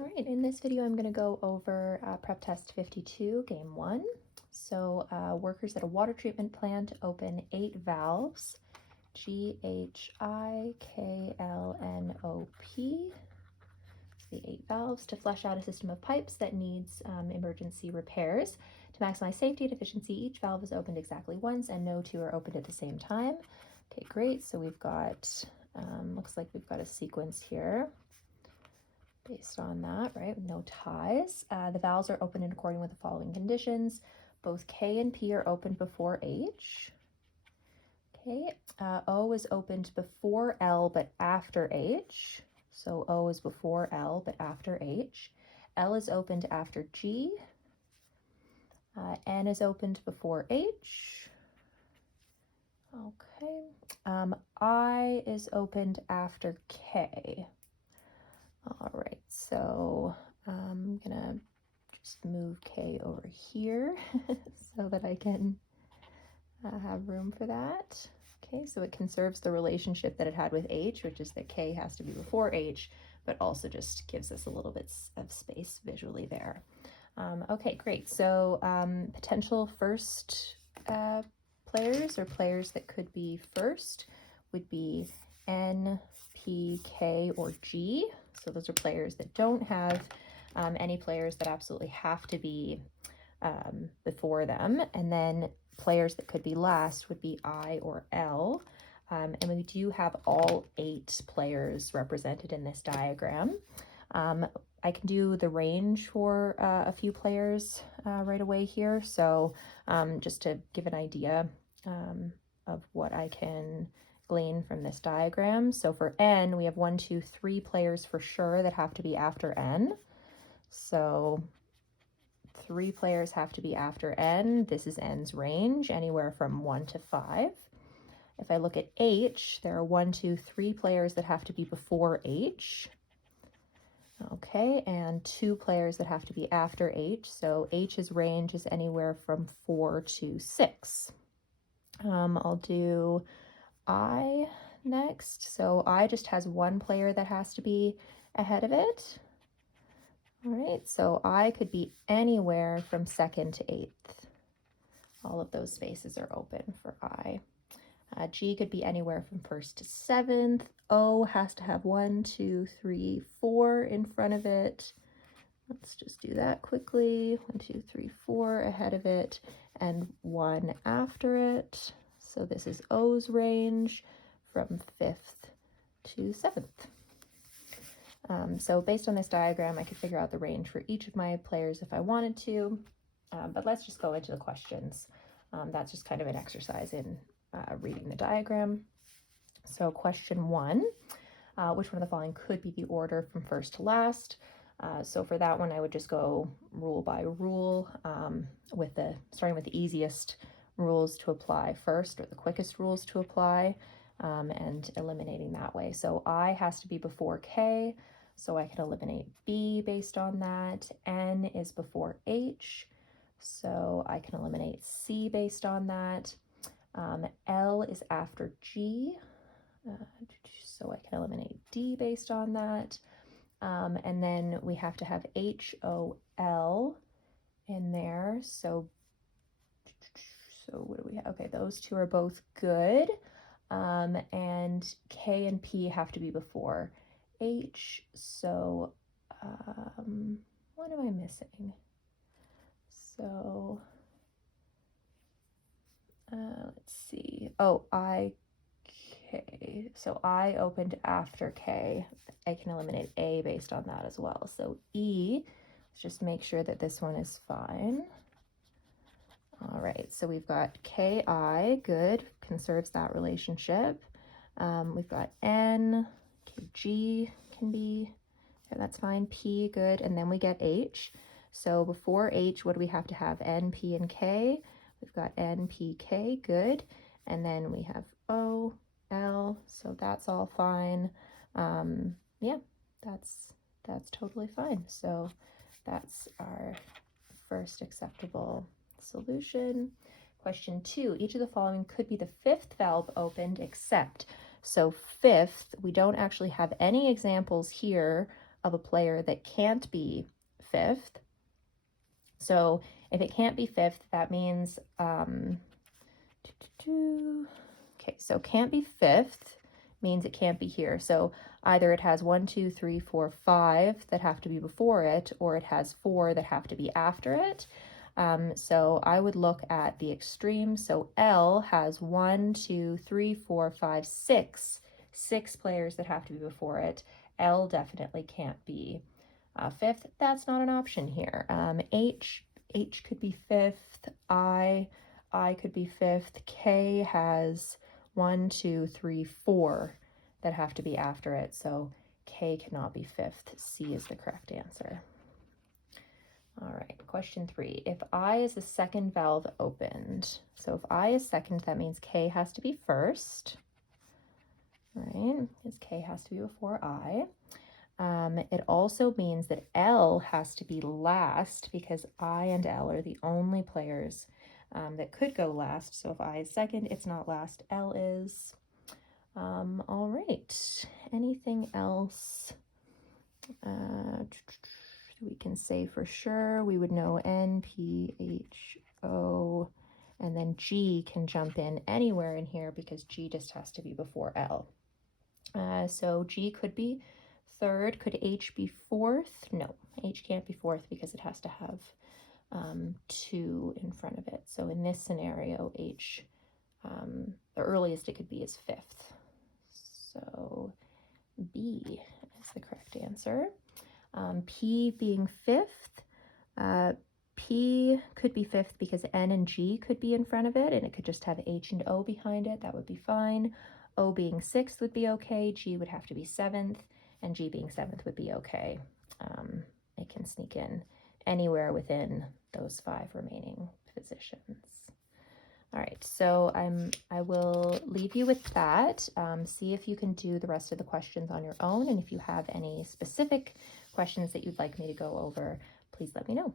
All right, in this video, I'm going to go over prep test 52, game 1. So workers at a water treatment plant open 8 valves, GHIKLNOP, the 8 valves, to flush out a system of pipes that needs emergency repairs. To maximize safety and efficiency, each valve is opened exactly once and no 2 are opened at the same time. Okay, great. So we've got, looks like we've got a sequence here based on that, right? No ties. The valves are open in according with the following conditions. Both K and P are opened before H. Okay, O is opened before L but after H. So O is before L but after H. L is opened after G. N is opened before H. Okay. I is opened after K. All right, so I'm gonna just move K over here so that I can have room for that. Okay, so it conserves the relationship that it had with H, which is that K has to be before H, but also just gives us a little bit of space visually there. Okay, great. So potential first players or players that could be first would be N, P, K, or G. So those are players that don't have any players that absolutely have to be before them. And then players that could be last would be I or L. And we do have all 8 players represented in this diagram. I can do the range for a few players right away here. So just to give an idea of what I can glean from this diagram. So for N, we have 1, 2, 3 players for sure that have to be after N. So 3 players have to be after N. This is N's range, anywhere from 1 to 5. If I look at H, there are 1, 2, 3 players that have to be before H. Okay, and 2 players that have to be after H. So H's range is anywhere from 4 to 6. I'll do I next. So I just has 1 player that has to be ahead of it. All right, so I could be anywhere from 2nd to 8th. All of those spaces are open for I. G could be anywhere from 1st to 7th. O has to have 1, 2, 3, 4 in front of it. Let's just do that quickly. 1, 2, 3, 4 ahead of it and 1 after it. So this is O's range from 5th to 7th. So based on this diagram, I could figure out the range for each of my players if I wanted to, but let's just go into the questions. That's just kind of an exercise in reading the diagram. So question 1, which one of the following could be the order from first to last? So for that one, I would just go rule by rule, starting with the easiest rules to apply first, or the quickest rules to apply, and eliminating that way. So I has to be before K, so I can eliminate B based on that. N is before H, so I can eliminate C based on that. L is after G, so I can eliminate D based on that. And then we have to have HOL in there. So what do we have? Okay, those 2 are both good. And K and P have to be before H. So what am I missing? So let's see. Oh, I, K. So I opened after K. I can eliminate A based on that as well. So E, let's just make sure that this one is fine. All right, so we've got KI, good, conserves that relationship. We've got N, G can be, okay, that's fine, P, good, and then we get H. So before H, what do we have to have? N, P, and K. We've got N, P, K, good, and then we have O, L, so that's all fine. Yeah, that's totally fine. So that's our first acceptable solution. Question 2, each of the following could be the 5th valve opened except. So 5th, we don't actually have any examples here of a player that can't be fifth. So if it can't be fifth, that means, okay, so can't be fifth means it can't be here. So either it has 1, 2, 3, 4, 5 that have to be before it, or it has 4 that have to be after it. So I would look at the extreme. So L has 1, 2, 3, 4, 5, 6, 6 players that have to be before it. L definitely can't be fifth. That's not an option here. H could be fifth. I could be fifth. K has 1, 2, 3, 4 that have to be after it. So K cannot be fifth. C is the correct answer. All right, question 3. If I is the second valve opened, so if I is second, that means K has to be first, right? Because K has to be before I. It also means that L has to be last because I and L are the only players that could go last. So if I is second, it's not last, L is. All right, anything else we can say for sure? We would know N, P, H, O, and then G can jump in anywhere in here because G just has to be before L. So G could be third. Could H be fourth? No, H can't be fourth because it has to have 2 in front of it. So in this scenario, H, the earliest it could be is fifth. So B is the correct answer. P being fifth, P could be fifth because N and G could be in front of it, and it could just have H and O behind it. That would be fine. O being sixth would be okay. G would have to be seventh, and G being seventh would be okay. It can sneak in anywhere within those 5 remaining positions. All right, so I will leave you with that. See if you can do the rest of the questions on your own, and if you have any specific questions that you'd like me to go over, please let me know.